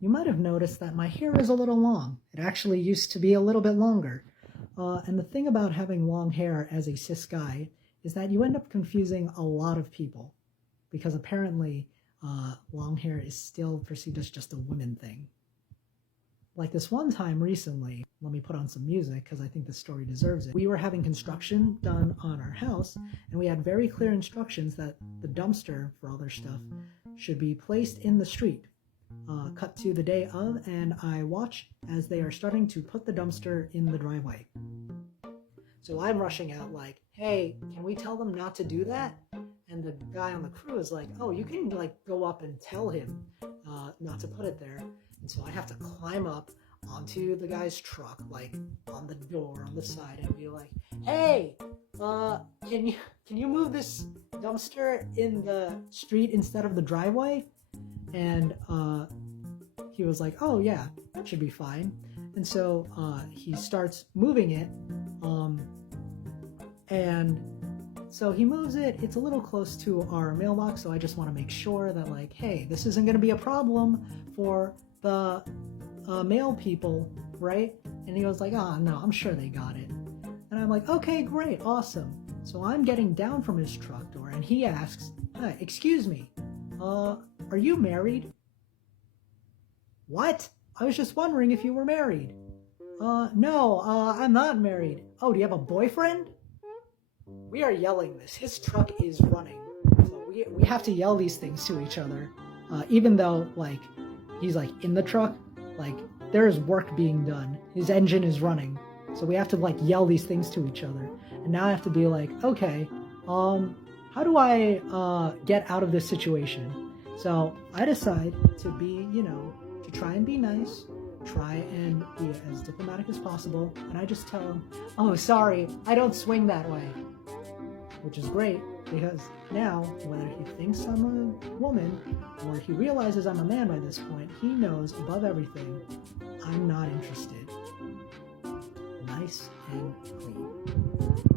you might have noticed that my hair is a little long. It actually used to be a little bit longer. And the thing about having long hair as a cis guy is that you end up confusing a lot of people, because apparently long hair is still perceived as just a women thing. Like this one time recently, let me put on some music because I think this story deserves it. We were having construction done on our house, and we had very clear instructions that the dumpster for all their stuff should be placed in the street. Cut to the day of, and I watch as they are starting to put the dumpster in the driveway. So I'm rushing out like, hey, can we tell them not to do that? And the guy on the crew is like, oh, you can like go up and tell him not to put it there. And so I have to climb up onto the guy's truck, like on the door on the side, and be like, hey, can you move this dumpster in the street instead of the driveway? And he was like, oh yeah, that should be fine. And so he starts moving it, and so he moves it. It's a little close to our mailbox, so I just want to make sure that like, hey, this isn't going to be a problem for the mail people, right? And he was like, oh no, I'm sure they got it. And I'm like, okay, great, awesome. So I'm getting down from his truck door, and he asks, hi, excuse me, are you married? What? I was just wondering if you were married. No, I'm not married. Oh, do you have a boyfriend? We are yelling this. His truck is running. So we have to yell these things to each other. Even though, like, he's, like, in the truck, like, there is work being done. His engine is running. So we have to, like, yell these things to each other. And now I have to be like, okay, how do I get out of this situation? So I decide to be, to try and be nice, try and be as diplomatic as possible, and I just tell him, oh, sorry, I don't swing that way. Which is great, because now, whether he thinks I'm a woman, or he realizes I'm a man by this point, he knows above everything, I'm not interested. Nice and clean.